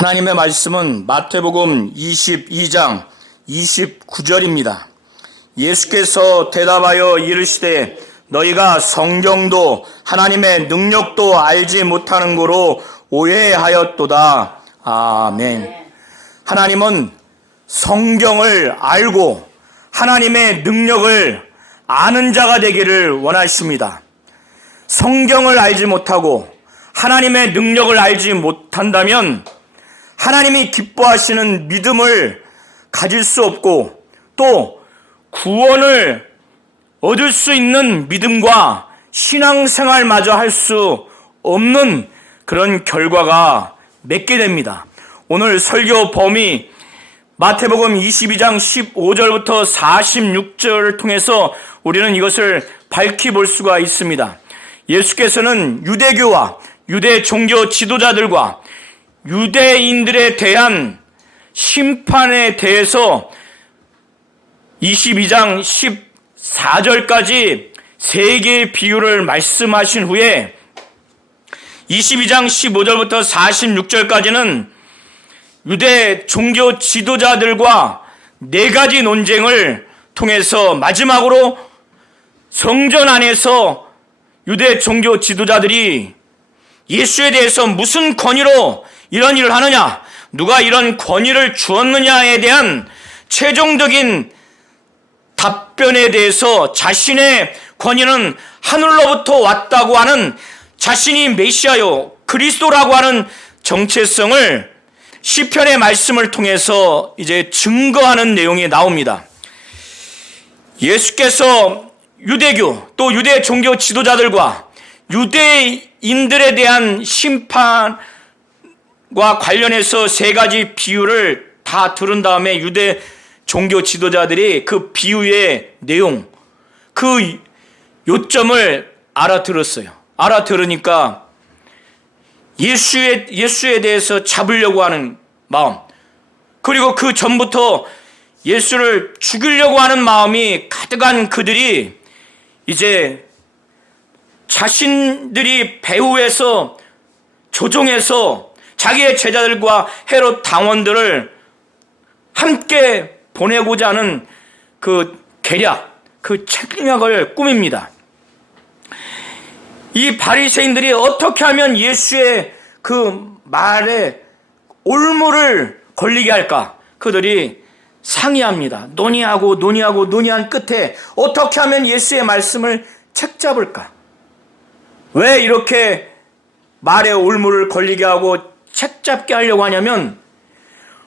하나님의 말씀은 마태복음 22장 29절입니다. 예수께서 대답하여 이르시되 너희가 성경도 하나님의 능력도 알지 못하는 거로 오해하였도다. 아멘. 하나님은 성경을 알고 하나님의 능력을 아는 자가 되기를 원하십니다. 성경을 알지 못하고 하나님의 능력을 알지 못한다면 하나님이 기뻐하시는 믿음을 가질 수 없고 또 구원을 얻을 수 있는 믿음과 신앙생활마저 할 수 없는 그런 결과가 맺게 됩니다. 오늘 설교 범위 마태복음 22장 15절부터 46절을 통해서 우리는 이것을 밝히 볼 수가 있습니다. 예수께서는 유대교와 유대 종교 지도자들과 유대인들에 대한 심판에 대해서 22장 14절까지 세 개의 비유를 말씀하신 후에 22장 15절부터 46절까지는 유대 종교 지도자들과 네 가지 논쟁을 통해서 마지막으로 성전 안에서 유대 종교 지도자들이 예수에 대해서 무슨 권위로 이런 일을 하느냐, 누가 이런 권위를 주었느냐에 대한 최종적인 답변에 대해서 자신의 권위는 하늘로부터 왔다고 하는 자신이 메시아요 그리스도라고 하는 정체성을 시편의 말씀을 통해서 이제 증거하는 내용이 나옵니다. 예수께서 유대교 또 유대 종교 지도자들과 유대인들에 대한 심판과 관련해서 세 가지 비유를 다 들은 다음에 유대 종교 지도자들이 그 비유의 내용, 그 요점을 알아들었어요. 알아들으니까 예수에 대해서 잡으려고 하는 마음, 그리고 그 전부터 예수를 죽이려고 하는 마음이 가득한 그들이 이제 자신들이 배후에서 조종해서 자기의 제자들과 헤롯 당원들을 함께 보내고자 하는 그 계략, 그 책략을 꾸밉니다. 이 바리새인들이 어떻게 하면 예수의 그 말에 올무를 걸리게 할까? 그들이 상의합니다. 논의한 끝에 어떻게 하면 예수의 말씀을 책잡을까? 왜 이렇게 말에 올무를 걸리게 하고 책잡게 하려고 하냐면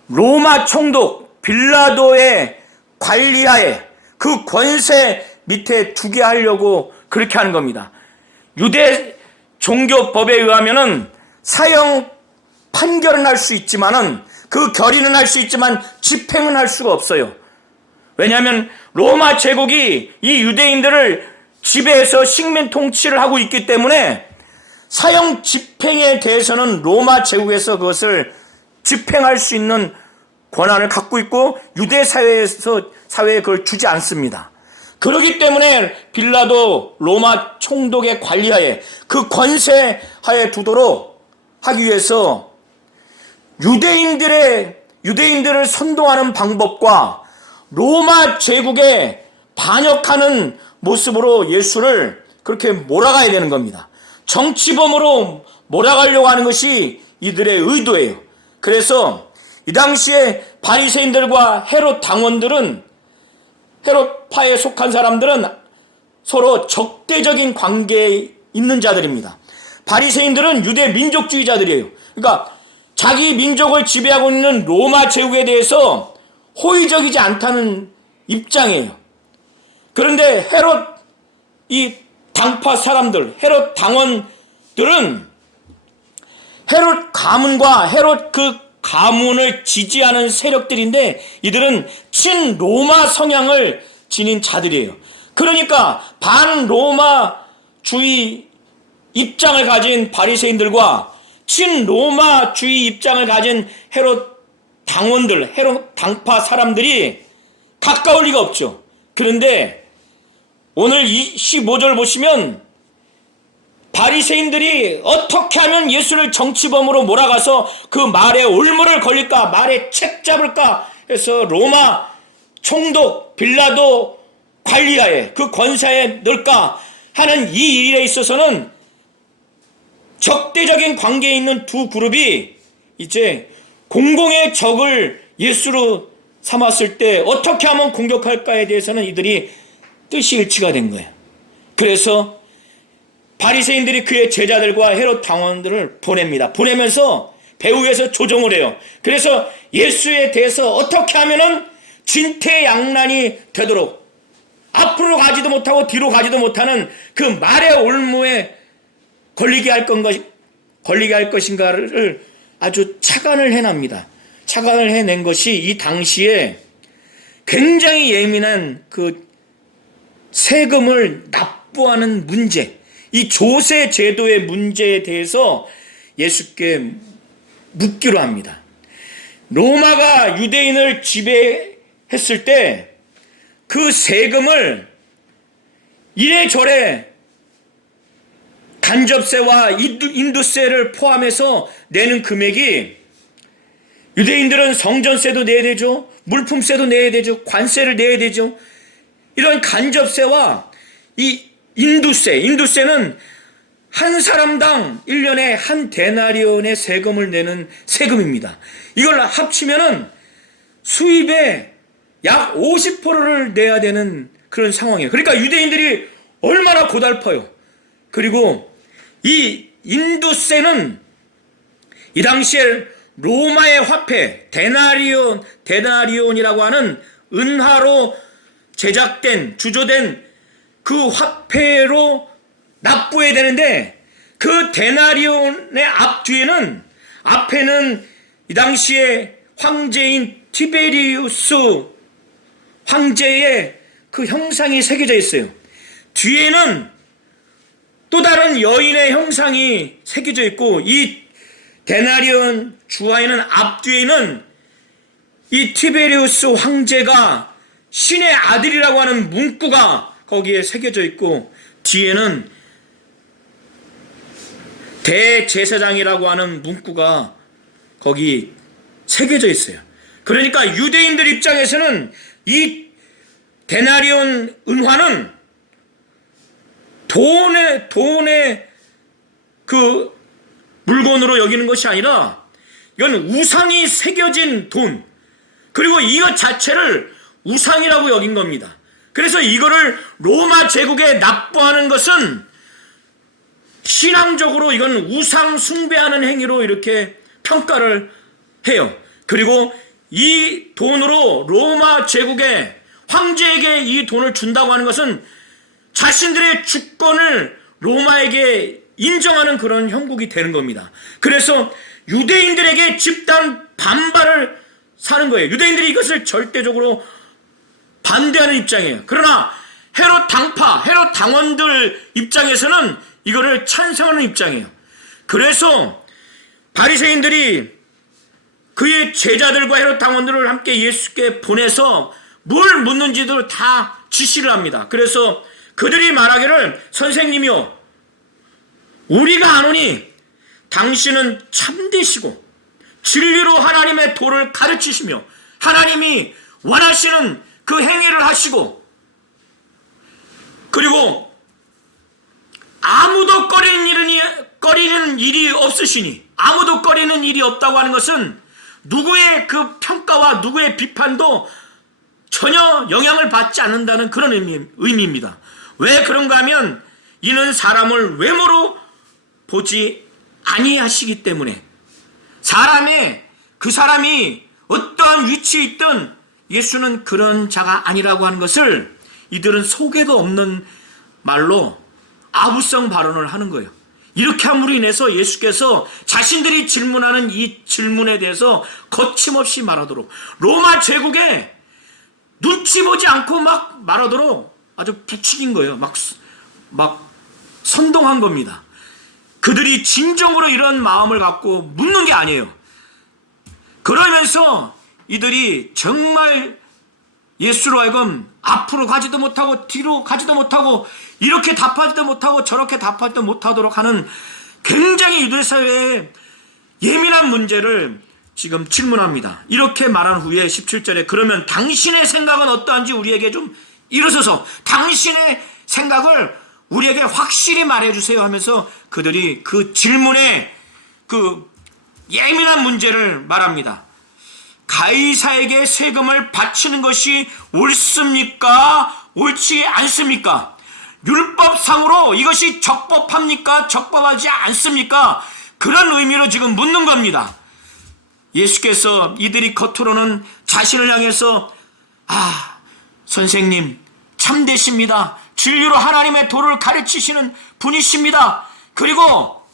로마 총독 빌라도의 관리하에 그 권세 밑에 두게 하려고 그렇게 하는 겁니다. 유대 종교법에 의하면은 사형 판결은 할 수 있지만은 그 결의는 할 수 있지만 집행은 할 수가 없어요. 왜냐하면 로마 제국이 이 유대인들을 지배해서 식민 통치를 하고 있기 때문에 사형 집행에 대해서는 로마 제국에서 그것을 집행할 수 있는 권한을 갖고 있고 유대 사회에 그걸 주지 않습니다. 그렇기 때문에 빌라도 로마 총독의 관리하에 그 권세하에 두도록 하기 위해서 유대인들을 선동하는 방법과 로마 제국에 반역하는 모습으로 예수를 그렇게 몰아가야 되는 겁니다. 정치범으로 몰아가려고 하는 것이 이들의 의도예요. 그래서 이 당시에 바리새인들과 헤롯 당원들은, 헤롯파에 속한 사람들은 서로 적대적인 관계에 있는 자들입니다. 바리새인들은 유대 민족주의자들이에요. 그러니까 자기 민족을 지배하고 있는 로마 제국에 대해서 호의적이지 않다는 입장이에요. 그런데 헤롯 이 당파 사람들, 헤롯 당원들은 헤롯 가문과 헤롯 그 가문을 지지하는 세력들인데 이들은 친로마 성향을 지닌 자들이에요. 그러니까 반로마주의 입장을 가진 바리새인들과 친로마주의 입장을 가진 헤롯 당원들, 헤롯 당파 사람들이 가까울 리가 없죠. 그런데 오늘 15절 보시면 바리새인들이 어떻게 하면 예수를 정치범으로 몰아가서 그 말에 올무를 걸릴까, 말에 책 잡을까 해서 로마 총독 빌라도 관리하에, 그 권사에 넣을까 하는 이 일에 있어서는 적대적인 관계에 있는 두 그룹이 이제 공공의 적을 예수로 삼았을 때 어떻게 하면 공격할까에 대해서는 이들이 뜻이 일치가 된 거예요. 그래서 바리새인들이 그의 제자들과 헤롯 당원들을 보냅니다. 보내면서 배후에서 조종을 해요. 그래서 예수에 대해서 어떻게 하면은 진퇴양난이 되도록 앞으로 가지도 못하고 뒤로 가지도 못하는 그 말의 올무에 걸리게 할 것인가를 아주 착안을 해냅니다. 착안을 해낸 것이 이 당시에 굉장히 예민한 그 세금을 납부하는 문제, 이 조세 제도의 문제에 대해서 예수께 묻기로 합니다. 로마가 유대인을 지배했을 때 그 세금을 이래저래 간접세와 인두세를 포함해서 내는 금액이, 유대인들은 성전세도 내야 되죠, 물품세도 내야 되죠, 관세를 내야 되죠. 이런 간접세와 이 인두세는 한 사람당 1년에 한 데나리온의 세금을 내는 세금입니다. 이걸 합치면은 수입의 약 50%를 내야 되는 그런 상황이에요. 그러니까 유대인들이 얼마나 고달퍼요. 그리고 이 인두세는 이 당시에 로마의 화폐 데나리온이라고 하는 은화로 제작된, 주조된 그 화폐로 납부해야 되는데, 그 데나리온의 앞에는 이 당시에 황제인 티베리우스 황제의 그 형상이 새겨져 있어요. 뒤에는 또 다른 여인의 형상이 새겨져 있고, 이 데나리온 주화에는 앞뒤에는 이 티베리우스 황제가 신의 아들이라고 하는 문구가 거기에 새겨져 있고, 뒤에는 대제사장이라고 하는 문구가 거기 새겨져 있어요. 그러니까 유대인들 입장에서는 이 데나리온 은화는 돈의 그 물건으로 여기는 것이 아니라 이건 우상이 새겨진 돈, 그리고 이것 자체를 우상이라고 여긴 겁니다. 그래서 이거를 로마 제국에 납부하는 것은 신앙적으로 이건 우상 숭배하는 행위로 이렇게 평가를 해요. 그리고 이 돈으로 로마 제국의 황제에게 이 돈을 준다고 하는 것은 자신들의 주권을 로마에게 인정하는 그런 형국이 되는 겁니다. 그래서 유대인들에게 집단 반발을 사는 거예요. 유대인들이 이것을 절대적으로 반대하는 입장이에요. 그러나 헤롯 당원들 입장에서는 이거를 찬성하는 입장이에요. 그래서 바리새인들이 그의 제자들과 헤롯 당원들을 함께 예수께 보내서 뭘 묻는지도 다 지시를 합니다. 그래서 그들이 말하기를, 선생님이요, 우리가 아노니 당신은 참되시고 진리로 하나님의 도를 가르치시며 하나님이 원하시는 그 행위를 하시고, 그리고 아무도 꺼리는 일이 없으시니, 아무도 꺼리는 일이 없다고 하는 것은 누구의 그 평가와 누구의 비판도 전혀 영향을 받지 않는다는 그런 의미입니다. 왜 그런가 하면 이는 사람을 외모로 보지 아니하시기 때문에, 그 사람이 어떠한 위치에 있든 예수는 그런 자가 아니라고 하는 것을 이들은 속에도 없는 말로 아부성 발언을 하는 거예요. 이렇게 함으로 인해서 예수께서 자신들이 질문하는 이 질문에 대해서 거침없이 말하도록, 로마 제국에 눈치 보지 않고 막 말하도록 아주 부추긴 거예요. 막 선동한 겁니다. 그들이 진정으로 이런 마음을 갖고 묻는 게 아니에요. 그러면서 이들이 정말 예수로 하여금 앞으로 가지도 못하고 뒤로 가지도 못하고 이렇게 답하지도 못하고 저렇게 답하지도 못하도록 하는 굉장히 유대사회의 예민한 문제를 지금 질문합니다. 이렇게 말한 후에 17절에 그러면 당신의 생각은 어떠한지 우리에게 좀 일어서서 당신의 생각을 우리에게 확실히 말해주세요 하면서 그들이 그 질문에 그 예민한 문제를 말합니다. 가이사에게 세금을 바치는 것이 옳습니까? 옳지 않습니까? 율법상으로 이것이 적법합니까? 적법하지 않습니까? 그런 의미로 지금 묻는 겁니다. 예수께서 이들이 겉으로는 자신을 향해서 선생님 참되십니다. 진리로 하나님의 도를 가르치시는 분이십니다. 그리고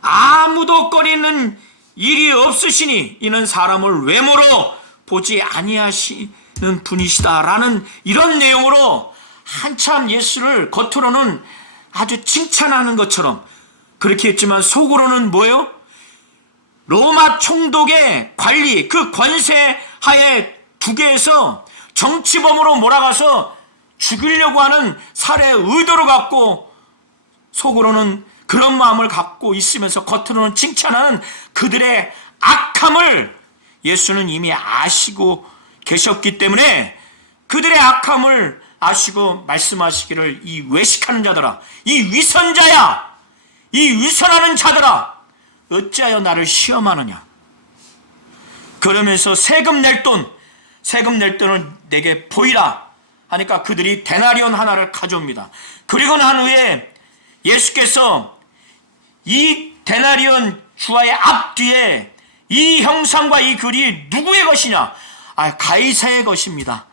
아무도 꺼리는 일이 없으시니 이는 사람을 외모로 보지 아니하시는 분이시다라는 이런 내용으로 한참 예수를 겉으로는 아주 칭찬하는 것처럼 그렇게 했지만 속으로는 뭐예요? 로마 총독의 관리, 그 권세하에 두개에서 정치범으로 몰아가서 죽이려고 하는 살해 의도를 갖고 속으로는 그런 마음을 갖고 있으면서 겉으로는 칭찬하는 그들의 악함을 예수는 이미 아시고 계셨기 때문에 그들의 악함을 아시고 말씀하시기를 이 외식하는 자들아, 이 위선자야, 이 위선하는 자들아, 어찌하여 나를 시험하느냐. 그러면서 세금 낼 돈을 내게 보이라 하니까 그들이 데나리온 하나를 가져옵니다. 그리고 난 후에 예수께서 이 데나리온 주화의 앞뒤에 이 형상과 이 글이 누구의 것이냐? 가이사의 것입니다.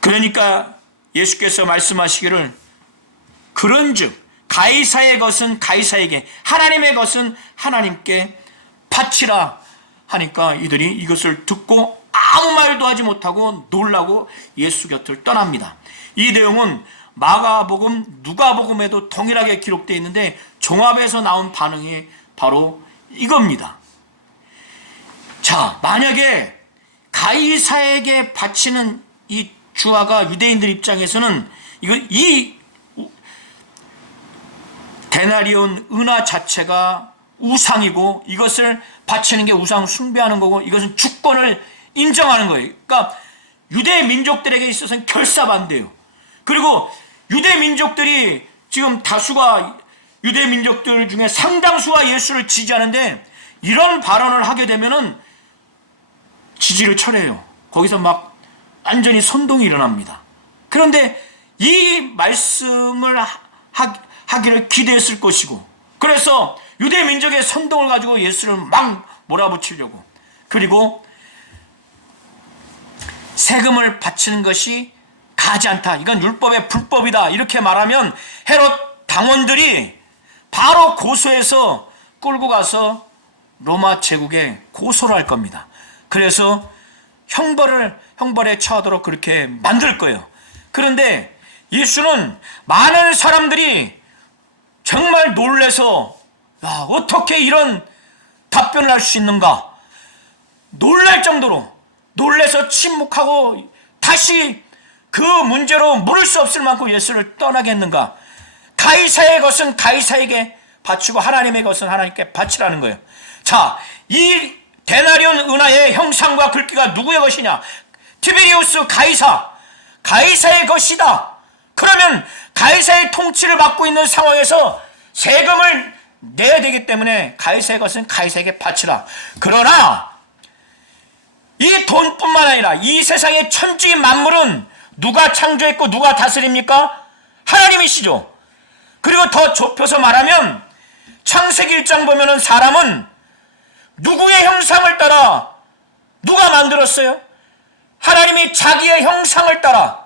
그러니까 예수께서 말씀하시기를 그런즉 가이사의 것은 가이사에게, 하나님의 것은 하나님께 바치라 하니까 이들이 이것을 듣고 아무 말도 하지 못하고 놀라고 예수 곁을 떠납니다. 이 내용은 마가복음, 누가복음에도 동일하게 기록되어 있는데 종합에서 나온 반응이 바로 이겁니다. 자, 만약에 가이사에게 바치는 이 주화가 유대인들 입장에서는 이 데나리온 은하 자체가 우상이고 이것을 바치는 게 우상 숭배하는 거고 이것은 주권을 인정하는 거예요. 그러니까 유대 민족들에게 있어서는 결사반대예요. 그리고 유대 민족들이 지금 다수가 유대 민족들 중에 상당수가 예수를 지지하는데 이런 발언을 하게 되면은 지지를 철회해요. 거기서 막 완전히 선동이 일어납니다. 그런데 이 말씀을 하기를 기대했을 것이고 그래서 유대 민족의 선동을 가지고 예수를 막 몰아붙이려고 그리고 세금을 바치는 것이 가지 않다. 이건 율법의 불법이다. 이렇게 말하면 헤롯 당원들이 바로 고소해서 끌고 가서 로마 제국에 고소를 할 겁니다. 그래서 형벌에 처하도록 그렇게 만들 거예요. 그런데 예수는 많은 사람들이 정말 놀래서 어떻게 이런 답변을 할 수 있는가 놀랄 정도로 놀래서 침묵하고 다시 그 문제로 물을 수 없을 만큼 예수를 떠나게 했는가. 가이사의 것은 가이사에게 바치고 하나님의 것은 하나님께 바치라는 거예요. 자, 이 데나리온 은하의 형상과 글귀가 누구의 것이냐? 티베리우스 가이사의 것이다. 그러면 가이사의 통치를 받고 있는 상황에서 세금을 내야 되기 때문에 가이사의 것은 가이사에게 바치라. 그러나 이 돈뿐만 아니라 이 세상의 천지 만물은 누가 창조했고 누가 다스립니까? 하나님이시죠. 그리고 더 좁혀서 말하면 창세기 1장 보면은 사람은 누구의 형상을 따라 누가 만들었어요? 하나님이 자기의 형상을 따라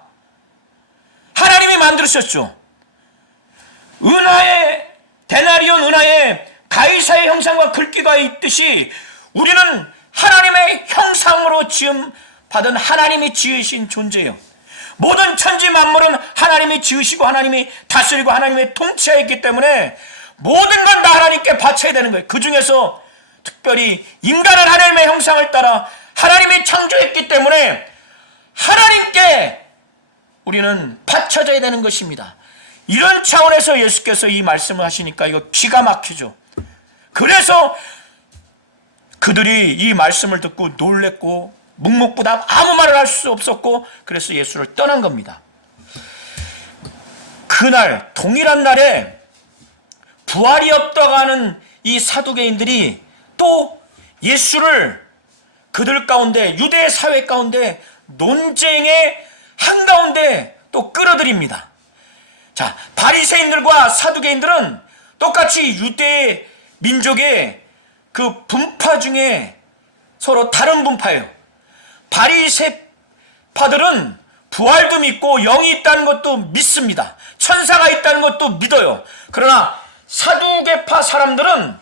하나님이 만들으셨죠. 데나리온 은하에 가이사의 형상과 글귀가 있듯이 우리는 하나님의 형상으로 지음 받은 하나님이 지으신 존재예요. 모든 천지 만물은 하나님이 지으시고 하나님이 다스리고 하나님의 통치하에 있기 때문에 모든 건 다 하나님께 바쳐야 되는 거예요. 그 중에서 특별히 인간은 하나님의 형상을 따라 하나님이 창조했기 때문에 하나님께 우리는 바쳐져야 되는 것입니다. 이런 차원에서 예수께서 이 말씀을 하시니까 이거 기가 막히죠. 그래서 그들이 이 말씀을 듣고 놀랬고 묵묵부답 아무 말을 할 수 없었고 그래서 예수를 떠난 겁니다. 그날 동일한 날에 부활이 없다고 하는 이 사두개인들이 또 예수를 그들 가운데 유대 사회 가운데 논쟁의 한가운데 또 끌어들입니다. 자, 바리새인들과 사두개인들은 똑같이 유대 민족의 그 분파 중에 서로 다른 분파예요. 바리새파들은 부활도 믿고 영이 있다는 것도 믿습니다. 천사가 있다는 것도 믿어요. 그러나 사두개파 사람들은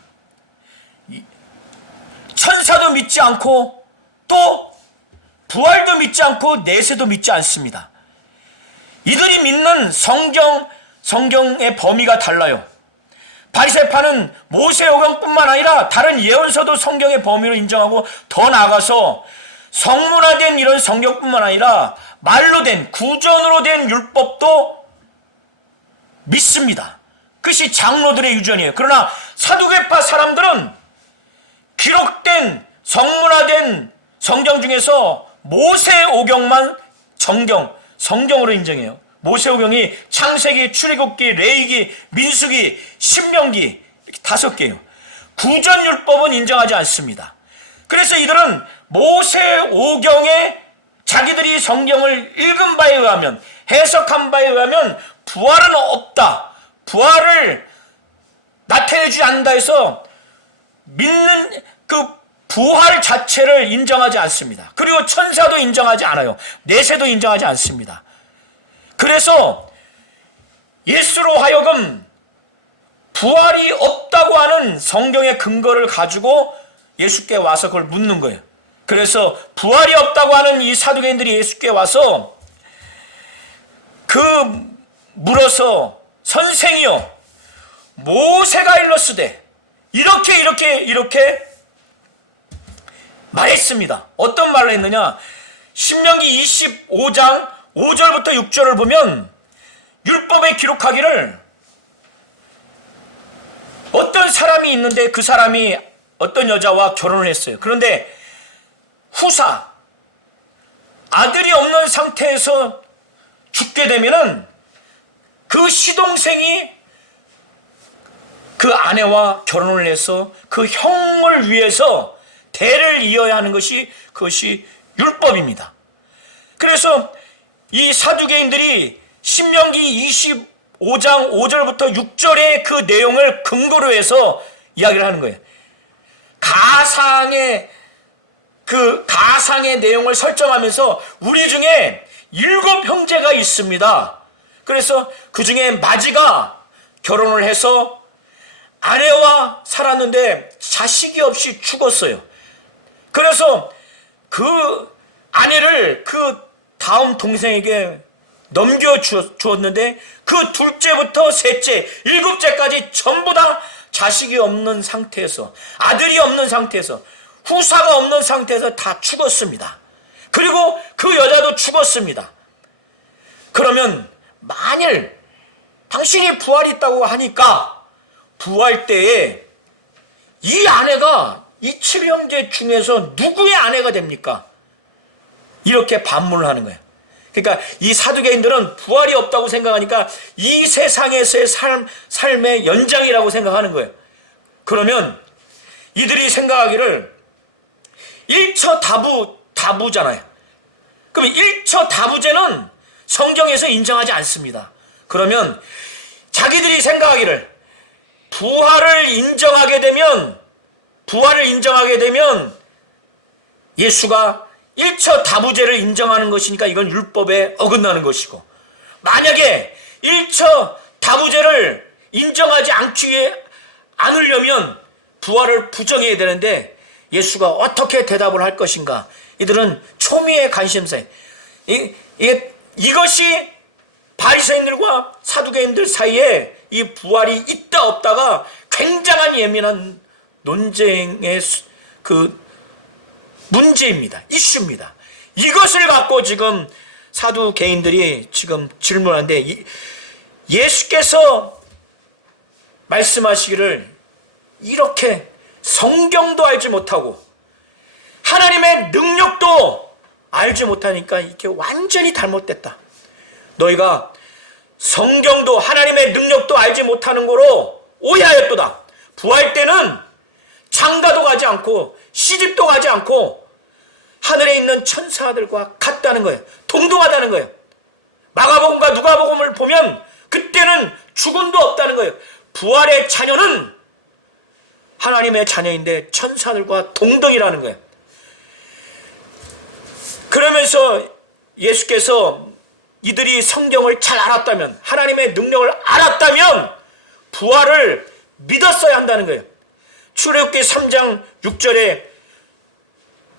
천사도 믿지 않고 또 부활도 믿지 않고 내세도 믿지 않습니다. 이들이 믿는 성경의 범위가 달라요. 바리새파는 모세오경뿐만 아니라 다른 예언서도 성경의 범위로 인정하고 더 나아가서 성문화된 이런 성경뿐만 아니라 말로 된 구전으로 된 율법도 믿습니다. 그것이 장로들의 유전이에요. 그러나 사두개파 사람들은 기록된 성문화된 성경 중에서 모세오경만 성경으로 인정해요. 모세오경이 창세기, 출애굽기, 레위기, 민수기, 신명기 이렇게 5개예요. 구전율법은 인정하지 않습니다. 그래서 이들은 모세오경에 자기들이 성경을 읽은 바에 의하면 해석한 바에 의하면 부활은 없다. 부활을 나타내주지 않는다 해서 믿는 그 부활 자체를 인정하지 않습니다. 그리고 천사도 인정하지 않아요. 내세도 인정하지 않습니다. 그래서 예수로 하여금 부활이 없다고 하는 성경의 근거를 가지고 예수께 와서 그걸 묻는 거예요. 그래서 부활이 없다고 하는 이 사두개인들이 예수께 와서 물어서 선생이여 모세가 일렀으되 이렇게 말했습니다. 어떤 말을 했느냐? 신명기 25장 5절부터 6절을 보면 율법에 기록하기를 어떤 사람이 있는데 그 사람이 어떤 여자와 결혼을 했어요. 그런데 후사 아들이 없는 상태에서 죽게 되면은 그 시동생이 그 아내와 결혼을 해서 그 형을 위해서 대를 이어야 하는 그것이 율법입니다. 그래서 이 사두개인들이 신명기 25장 5절부터 6절의 그 내용을 근거로 해서 이야기를 하는 거예요. 가상의 내용을 설정하면서 우리 중에 7 형제가 있습니다. 그래서 그 중에 마지가 결혼을 해서 아내와 살았는데 자식이 없이 죽었어요. 그래서 그 아내를 그 다음 동생에게 넘겨주었는데 그 둘째부터 셋째, 7째까지 전부 다 자식이 없는 상태에서 아들이 없는 상태에서 후사가 없는 상태에서 다 죽었습니다. 그리고 그 여자도 죽었습니다. 그러면 만일 당신이 부활이 있다고 하니까 부활 때에 이 아내가 이 7형제 중에서 누구의 아내가 됩니까? 이렇게 반문을 하는 거예요. 그러니까 이 사두개인들은 부활이 없다고 생각하니까 이 세상에서의 삶의 연장이라고 생각하는 거예요. 그러면 이들이 생각하기를 1처 다부잖아요. 그럼 1처 다부제는 성경에서 인정하지 않습니다. 그러면 자기들이 생각하기를 부활을 인정하게 되면 예수가 1처 다부제를 인정하는 것이니까 이건 율법에 어긋나는 것이고, 만약에 1처 다부제를 인정하지 않으려면 부활을 부정해야 되는데 예수가 어떻게 대답을 할 것인가? 이들은 초미의 관심사에 이것이 바리새인들과 사두개인들 사이에 이 부활이 있다 없다가 굉장한 예민한 논쟁의 그 문제입니다. 이슈입니다. 이것을 갖고 지금 사두개인들이 지금 질문하는데, 예수께서 말씀하시기를 이렇게 성경도 알지 못하고 하나님의 능력도 알지 못하니까 이게 완전히 잘못됐다. 너희가 성경도 하나님의 능력도 알지 못하는 거로 오해하였도다. 부활 때는 장가도 가지 않고 시집도 가지 않고 하늘에 있는 천사들과 같다는 거예요. 동등하다는 거예요. 마가복음과 누가복음을 보면 그때는 죽음도 없다는 거예요. 부활의 자녀는 하나님의 자녀인데 천사들과 동등이라는 거예요. 그러면서 예수께서 이들이 성경을 잘 알았다면, 하나님의 능력을 알았다면 부활을 믿었어야 한다는 거예요. 출애굽기 3장 6절에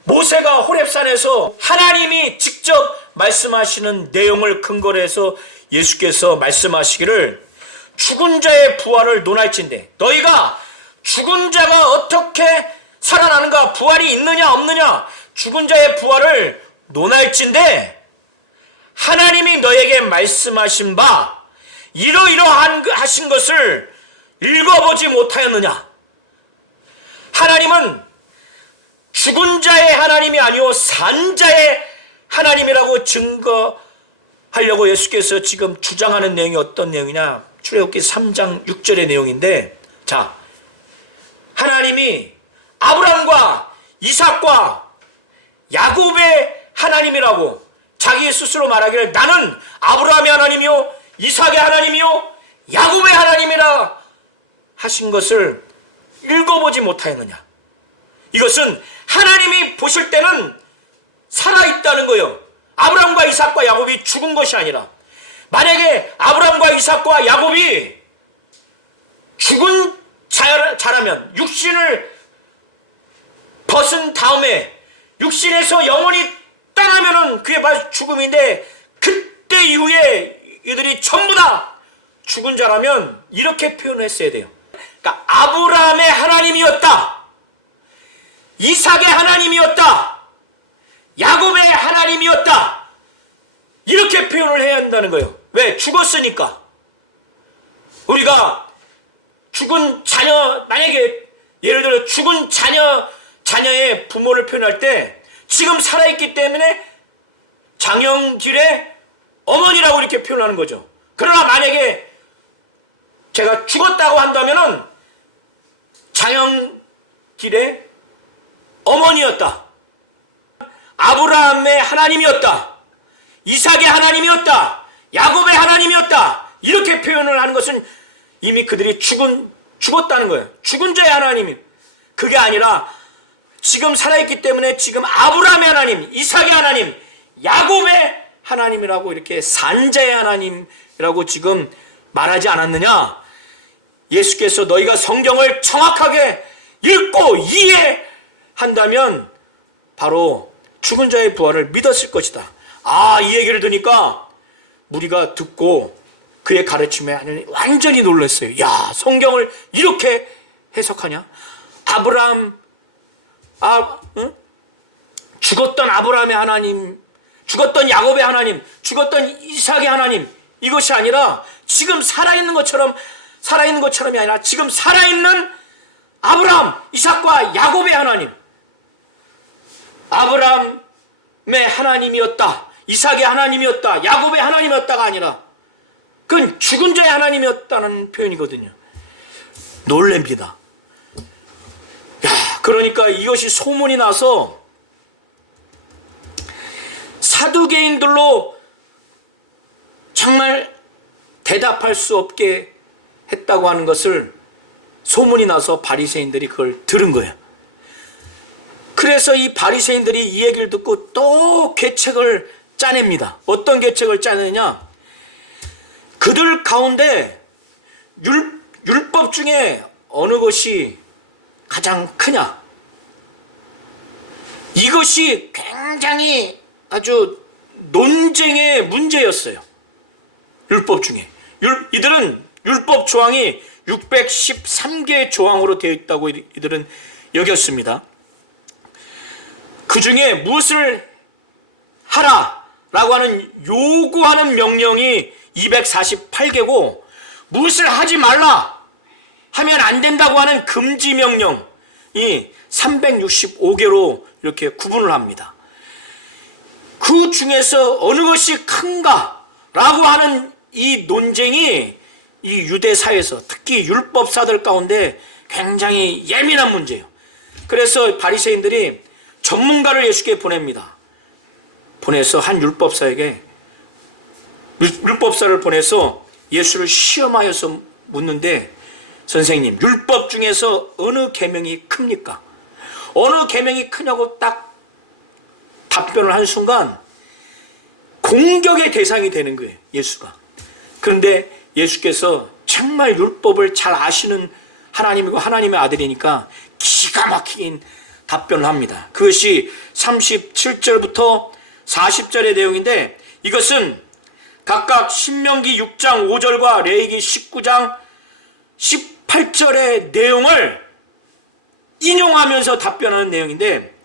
모세가 호렙산에서 하나님이 직접 말씀하시는 내용을 근거로 해서 예수께서 말씀하시기를 죽은 자의 부활을 논할진대, 너희가 죽은 자가 어떻게 살아나는가, 부활이 있느냐 없느냐, 죽은 자의 부활을 논할진대 하나님이 너에게 말씀하신 바 이러이러하신 것을 읽어보지 못하였느냐. 하나님은 죽은 자의 하나님이 아니오 산 자의 하나님이라고 증거하려고 예수께서 지금 주장하는 내용이 어떤 내용이냐, 출애굽기 3장 6절의 내용인데, 자, 하나님이 아브라함과 이삭과 야곱의 하나님이라고 자기 스스로 말하기를 나는 아브라함의 하나님이요 이삭의 하나님이요 야곱의 하나님이라 하신 것을 읽어보지 못하였느냐. 이것은 하나님이 보실 때는 살아있다는 거예요. 아브라함과 이삭과 야곱이 죽은 것이 아니라, 만약에 아브라함과 이삭과 야곱이 죽은 자라면, 육신을 벗은 다음에 육신에서 영혼이 떠나면은 그게 바로 죽음인데, 그때 이후에 이들이 전부 다 죽은 자라면 이렇게 표현했어야 돼요. 그러니까 아브라함의 하나님이었다, 이삭의 하나님이었다, 야곱의 하나님이었다, 이렇게 표현을 해야 한다는 거예요. 왜? 죽었으니까. 우리가 죽은 자녀, 만약에 예를 들어 죽은 자녀의 부모를 표현할 때 지금 살아있기 때문에 장영길의 어머니라고 이렇게 표현하는 거죠. 그러나 만약에 제가 죽었다고 한다면은 장영길의 어머니였다, 아브라함의 하나님이었다, 이삭의 하나님이었다, 야곱의 하나님이었다, 이렇게 표현을 하는 것은 이미 그들이 죽었다는 거예요. 죽은 자의 하나님이. 그게 아니라 지금 살아있기 때문에 지금 아브라함의 하나님, 이삭의 하나님, 야곱의 하나님이라고 이렇게 산자의 하나님이라고 지금 말하지 않았느냐. 예수께서 너희가 성경을 정확하게 읽고 이해한다면 바로 죽은 자의 부활을 믿었을 것이다. 아, 이 얘기를 듣니까 무리가 듣고 그의 가르침에 완전히 놀랐어요. 야, 성경을 이렇게 해석하냐? 죽었던 아브라함의 하나님, 죽었던 야곱의 하나님, 죽었던 이삭의 하나님, 이것이 아니라 지금 살아있는 것처럼이 아니라 지금 살아있는 아브라함, 이삭과 야곱의 하나님, 아브라함의 하나님이었다, 이삭의 하나님이었다, 야곱의 하나님이었다가 아니라 그건 죽은 자의 하나님이었다는 표현이거든요. 놀랍니다. 그러니까 이것이 소문이 나서 사두개인들로 정말 대답할 수 없게 했다고 하는 것을 소문이 나서 바리새인들이 그걸 들은 거예요. 그래서 이 바리새인들이 이 얘기를 듣고 또 계책을 짜냅니다. 어떤 계책을 짜느냐? 그들 가운데 율법 중에 어느 것이 가장 크냐? 이것이 굉장히 아주 논쟁의 문제였어요. 율법 중에. 이들은 율법 조항이 613개의 조항으로 되어 있다고 이들은 여겼습니다. 그 중에 무엇을 하라라고 하는 요구하는 명령이 248개고 무엇을 하지 말라 하면 안 된다고 하는 금지 명령이 365개로 이렇게 구분을 합니다. 그 중에서 어느 것이 큰가 라고 하는 이 논쟁이 이 유대사회에서 특히 율법사들 가운데 굉장히 예민한 문제예요. 그래서 바리새인들이 전문가를 예수께 보냅니다. 보내서 한 율법사에게 율법사를 보내서 예수를 시험하여서 묻는데, 선생님, 율법 중에서 어느 계명이 큽니까? 어느 계명이 크냐고 딱 답변을 한 순간 공격의 대상이 되는 거예요, 예수가. 그런데 예수께서 정말 율법을 잘 아시는 하나님이고 하나님의 아들이니까 기가 막힌 답변을 합니다. 그것이 37절부터 40절의 내용인데, 이것은 각각 신명기 6장 5절과 레위기 19장 18절의 내용을 인용하면서 답변하는 내용인데,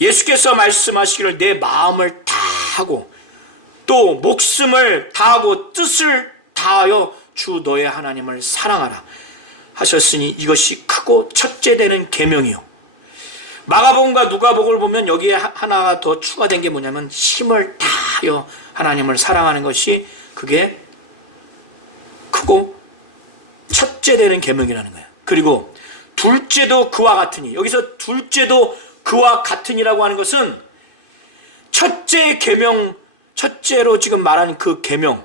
예수께서 말씀하시기를 내 마음을 다하고 또 목숨을 다하고 뜻을 다하여 주 너의 하나님을 사랑하라 하셨으니 이것이 크고 첫째 되는 계명이요. 마가복음과 누가복음을 보면 여기에 하나가 더 추가된 게 뭐냐면 힘을 다하여 하나님을 사랑하는 것이 그게 크고 첫째 되는 계명이라는 거예요. 그리고 둘째도 그와 같으니, 여기서 둘째도 그와 같으니라고 하는 것은 첫째 계명, 첫째로 지금 말하는 그 계명,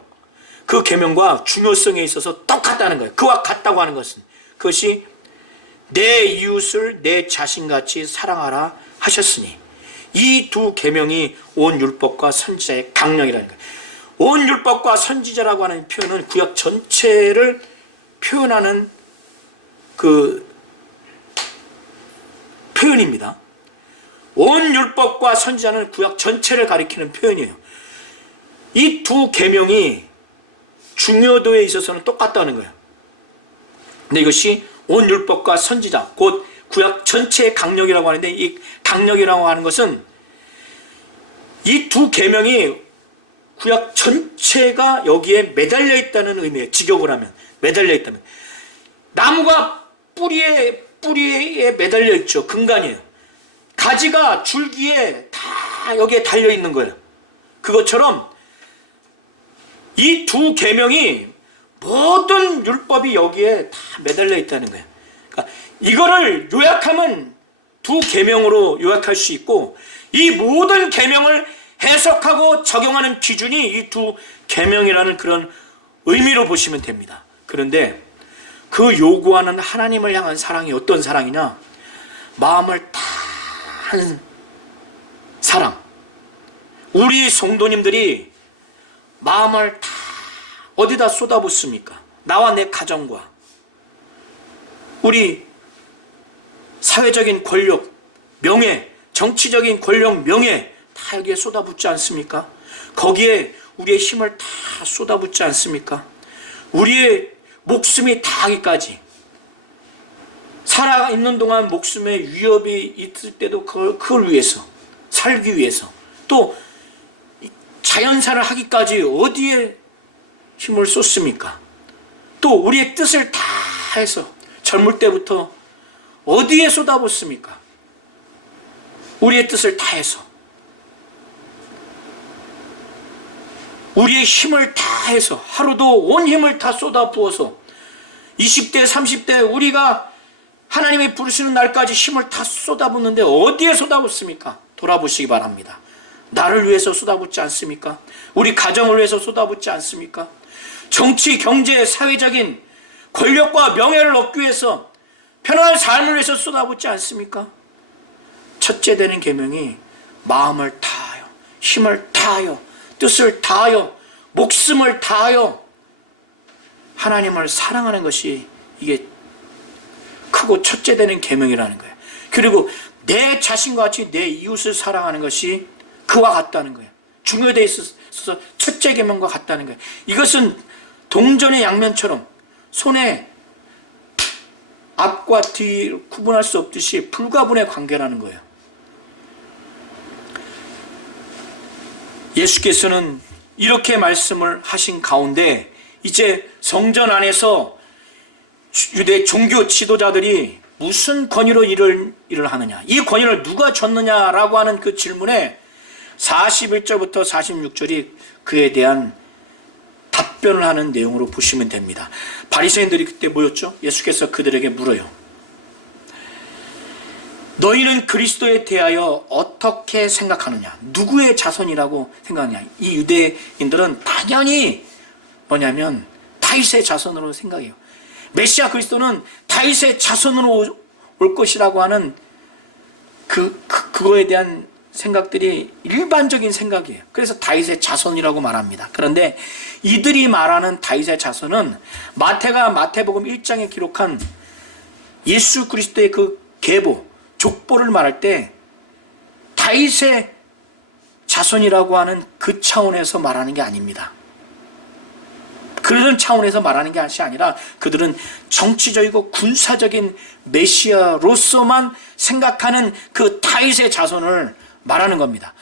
그 계명과 중요성에 있어서 똑같다는 거예요. 그와 같다고 하는 것은 그것이 내 이웃을 내 자신같이 사랑하라 하셨으니, 이 두 계명이 온 율법과 선지자의 강령이라는 거예요. 온 율법과 선지자라고 하는 표현은 구약 전체를 표현하는 그 표현입니다. 온 율법과 선지자는 구약 전체를 가리키는 표현이에요. 이 두 계명이 중요도에 있어서는 똑같다는 거예요. 근데 이것이 온 율법과 선지자, 곧 구약 전체의 강력이라고 하는데, 이 강력이라고 하는 것은 이 두 계명이 구약 전체가 여기에 매달려 있다는 의미예요. 직역을 하면 매달려 있다면, 나무가 뿌리에 매달려 있죠. 근간이에요. 가지가 줄기에 다 여기에 달려 있는 거예요. 그것처럼 이 두 계명이 모든 율법이 여기에 다 매달려 있다는 거예요. 그러니까 이거를 요약하면 두 계명으로 요약할 수 있고, 이 모든 계명을 해석하고 적용하는 기준이 이 두 계명이라는 그런 의미로 보시면 됩니다. 그런데 그 요구하는 하나님을 향한 사랑이 어떤 사랑이냐? 마음을 다한 사랑. 우리 성도님들이 마음을 다 어디다 쏟아붓습니까? 나와 내 가정과 우리 사회적인 권력, 명예, 정치적인 권력, 명예 다 여기에 쏟아붓지 않습니까? 거기에 우리의 힘을 다 쏟아붓지 않습니까? 우리의 목숨이 다하기까지, 살아있는 동안 목숨에 위협이 있을 때도 그걸 위해서, 살기 위해서, 또 자연사를 하기까지 어디에 힘을 쏟습니까? 또 우리의 뜻을 다 해서 젊을 때부터 어디에 쏟아붓습니까? 우리의 뜻을 다 해서, 우리의 힘을 다 해서, 하루도 온 힘을 다 쏟아부어서 20대 30대 우리가 하나님이 부르시는 날까지 힘을 다 쏟아붓는데 어디에 쏟아붓습니까? 돌아보시기 바랍니다. 나를 위해서 쏟아붓지 않습니까? 우리 가정을 위해서 쏟아붓지 않습니까? 정치, 경제, 사회적인 권력과 명예를 얻기 위해서, 편안한 삶을 위해서 쏟아붓지 않습니까? 첫째 되는 계명이 마음을 다하여, 힘을 다하여, 뜻을 다하여, 목숨을 다하여 하나님을 사랑하는 것이 이게 크고 첫째 되는 계명이라는 거예요. 그리고 내 자신과 같이 내 이웃을 사랑하는 것이 그와 같다는 거예요. 중요도에 있어서 첫째 계명과 같다는 거예요. 이것은 동전의 양면처럼 손에 앞과 뒤 구분할 수 없듯이 불가분의 관계라는 거예요. 예수께서는 이렇게 말씀을 하신 가운데 이제 성전 안에서 유대 종교 지도자들이 무슨 권위로 일을 하느냐, 이 권위를 누가 줬느냐라고 하는 그 질문에 41절부터 46절이 그에 대한 답변을 하는 내용으로 보시면 됩니다. 바리새인들이 그때 모였죠. 예수께서 그들에게 물어요. 너희는 그리스도에 대하여 어떻게 생각하느냐? 누구의 자손이라고 생각하느냐? 이 유대인들은 당연히 뭐냐면 다윗의 자손으로 생각해요. 메시아 그리스도는 다윗의 자손으로 올 것이라고 하는 그거에 대한 생각들이 일반적인 생각이에요. 그래서 다윗의 자손이라고 말합니다. 그런데 이들이 말하는 다윗의 자손은 마태가 마태복음 1장에 기록한 예수 그리스도의 그 계보, 족보를 말할 때 다윗의 자손이라고 하는 그 차원에서 말하는 게 아닙니다. 그런 차원에서 말하는 것이 아니라 그들은 정치적이고 군사적인 메시아로서만 생각하는 그 다윗의 자손을 말하는 겁니다.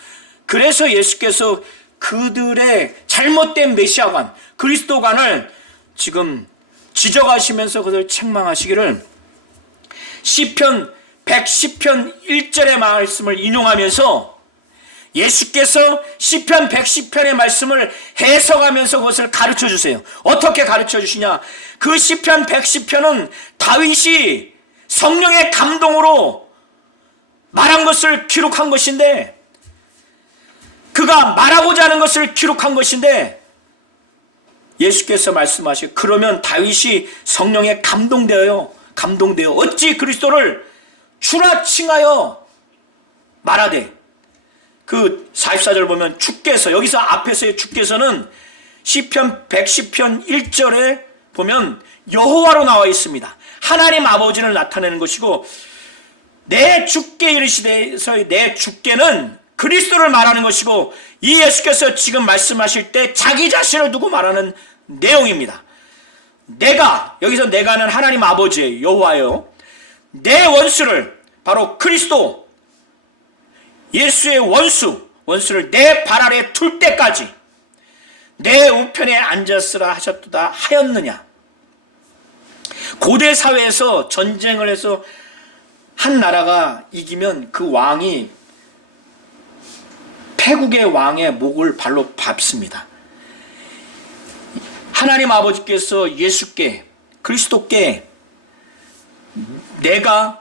그래서 예수께서 그들의 잘못된 메시아관, 그리스도관을 지금 지적하시면서 그들 책망하시기를 시편 110편 1절의 말씀을 인용하면서 예수께서 시편 110편의 말씀을 해석하면서 그것을 가르쳐 주세요. 어떻게 가르쳐 주시냐? 그 시편 110편은 다윗이 성령의 감동으로 말한 것을 기록한 것인데, 그가 말하고자 하는 것을 기록한 것인데, 예수께서 말씀하시고 그러면 다윗이 성령에 감동되어 어찌 그리스도를 주라 칭하여 말하되, 그 44절 보면 주께서, 여기서 앞에서의 주께서는 시편 110편 1절에 보면 여호와로 나와 있습니다. 하나님 아버지를 나타내는 것이고, 내 주께 이르시되서의 내 주께는 그리스도를 말하는 것이고, 이 예수께서 지금 말씀하실 때 자기 자신을 두고 말하는 내용입니다. 내가, 여기서 내가는 하나님 아버지의 여호와요, 내 원수를, 바로 그리스도 예수의 원수를 내 발 아래 둘 때까지 내 우편에 앉았으라 하셨도다 하였느냐. 고대 사회에서 전쟁을 해서 한 나라가 이기면 그 왕이 패국의 왕의 목을 발로 밟습니다. 하나님 아버지께서 예수께, 그리스도께 내가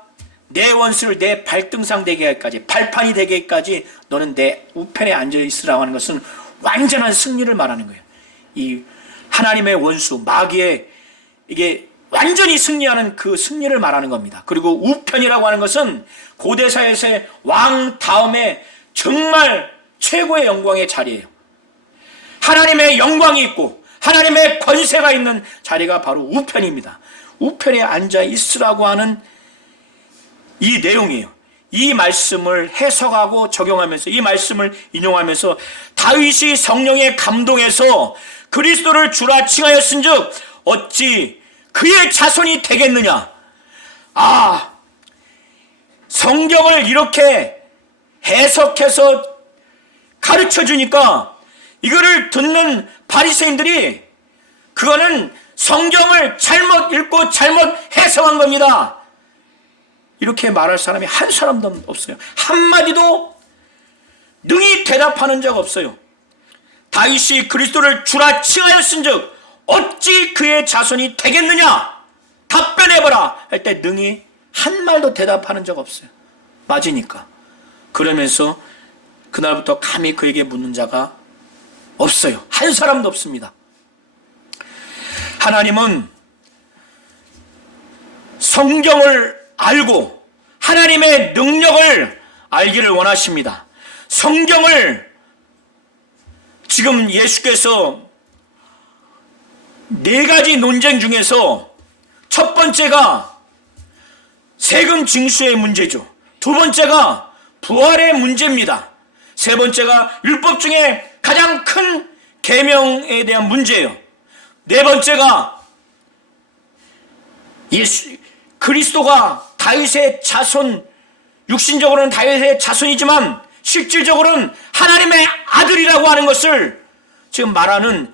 내 원수를 내 발등상 되게 할까지, 발판이 되게 할까지 너는 내 우편에 앉아 있으라고 하는 것은 완전한 승리를 말하는 거예요. 이 하나님의 원수 마귀의 이게 완전히 승리하는 그 승리를 말하는 겁니다. 그리고 우편이라고 하는 것은 고대 사회에서의 왕 다음에 정말 최고의 영광의 자리예요. 하나님의 영광이 있고 하나님의 권세가 있는 자리가 바로 우편입니다. 우편에 앉아 있으라고 하는 이 내용이에요. 이 말씀을 해석하고 적용하면서, 이 말씀을 인용하면서 다윗이 성령에 감동해서 그리스도를 주라 칭하였은즉 어찌 그의 자손이 되겠느냐. 아, 성경을 이렇게 해석해서 가르쳐 주니까 이거를 듣는 바리새인들이 그거는 성경을 잘못 읽고 잘못 해석한 겁니다. 이렇게 말할 사람이 한 사람도 없어요. 한마디도 능히 대답하는 적 없어요. 다윗이 그리스도를 주라 칭하였은즉 어찌 그의 자손이 되겠느냐 답변해보라 할 때 능히 한 말도 대답하는 적 없어요. 맞으니까. 그러면서 그날부터 감히 그에게 묻는 자가 없어요. 한 사람도 없습니다. 하나님은 성경을 알고 하나님의 능력을 알기를 원하십니다. 성경을 지금 예수께서 4가지 논쟁 중에서 첫 번째가 세금 징수의 문제죠. 두 번째가 부활의 문제입니다. 세 번째가 율법 중에 가장 큰 계명에 대한 문제예요. 네 번째가 그리스도가 다윗의 자손, 육신적으로는 다윗의 자손이지만 실질적으로는 하나님의 아들이라고 하는 것을 지금 말하는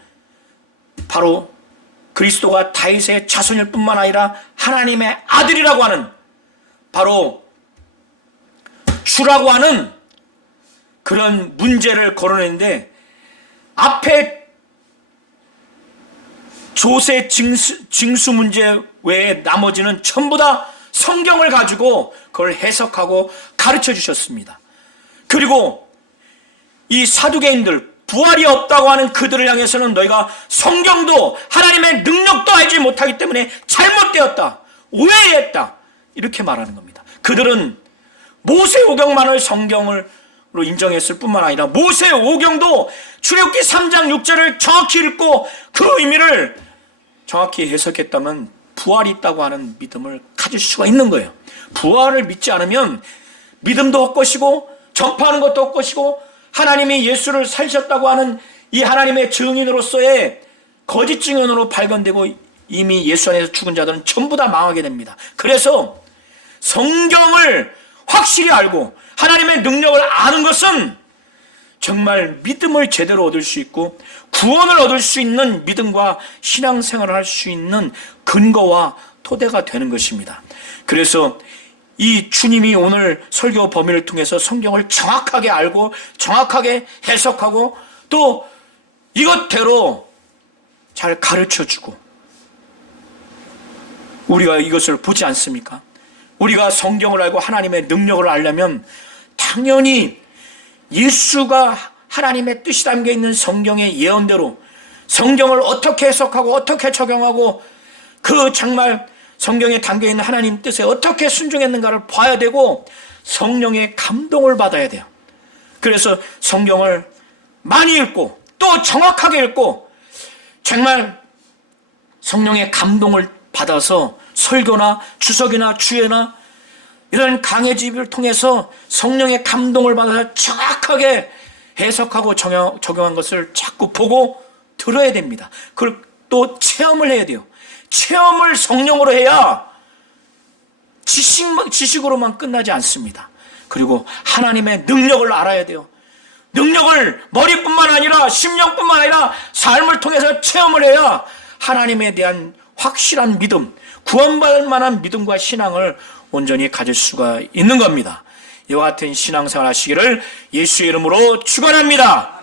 바로 그리스도가 다윗의 자손일 뿐만 아니라 하나님의 아들이라고 하는 바로 주라고 하는 그런 문제를 거론했는데, 앞에 조세 징수 문제 외에 나머지는 전부 다 성경을 가지고 그걸 해석하고 가르쳐 주셨습니다. 그리고 이 사두개인들, 부활이 없다고 하는 그들을 향해서는 너희가 성경도 하나님의 능력도 알지 못하기 때문에 잘못되었다, 오해했다, 이렇게 말하는 겁니다. 그들은 모세오경만을 성경으로 인정했을 뿐만 아니라 모세오경도 출애굽기 3장 6절을 정확히 읽고 그 의미를 정확히 해석했다면 부활이 있다고 하는 믿음을 가질 수가 있는 거예요. 부활을 믿지 않으면 믿음도 헛것이고 전파하는 것도 헛것이고 하나님이 예수를 살리셨다고 하는 이 하나님의 증인으로서의 거짓 증언으로 발견되고 이미 예수 안에서 죽은 자들은 전부 다 망하게 됩니다. 그래서 성경을 확실히 알고 하나님의 능력을 아는 것은 정말 믿음을 제대로 얻을 수 있고 구원을 얻을 수 있는 믿음과 신앙생활을 할 수 있는 근거와 토대가 되는 것입니다. 그래서 이 주님이 오늘 설교 범위를 통해서 성경을 정확하게 알고 정확하게 해석하고 또 이것대로 잘 가르쳐주고, 우리가 이것을 보지 않습니까? 우리가 성경을 알고 하나님의 능력을 알려면 당연히 예수가 하나님의 뜻이 담겨있는 성경의 예언대로 성경을 어떻게 해석하고 어떻게 적용하고 그 정말 성경에 담겨있는 하나님 뜻에 어떻게 순종했는가를 봐야 되고 성령의 감동을 받아야 돼요. 그래서 성경을 많이 읽고 또 정확하게 읽고 정말 성령의 감동을 받아서 설교나 주석이나 주예나 이런 강해집을 통해서 성령의 감동을 받아서 정확하게 해석하고 적용한 것을 자꾸 보고 들어야 됩니다. 그걸 또 체험을 해야 돼요. 체험을 성령으로 해야 지식으로만 끝나지 않습니다. 그리고 하나님의 능력을 알아야 돼요. 능력을 머리뿐만 아니라 심령뿐만 아니라 삶을 통해서 체험을 해야 하나님에 대한 확실한 믿음, 구원받을 만한 믿음과 신앙을 온전히 가질 수가 있는 겁니다. 이와 같은 신앙생활 하시기를 예수의 이름으로 축원합니다.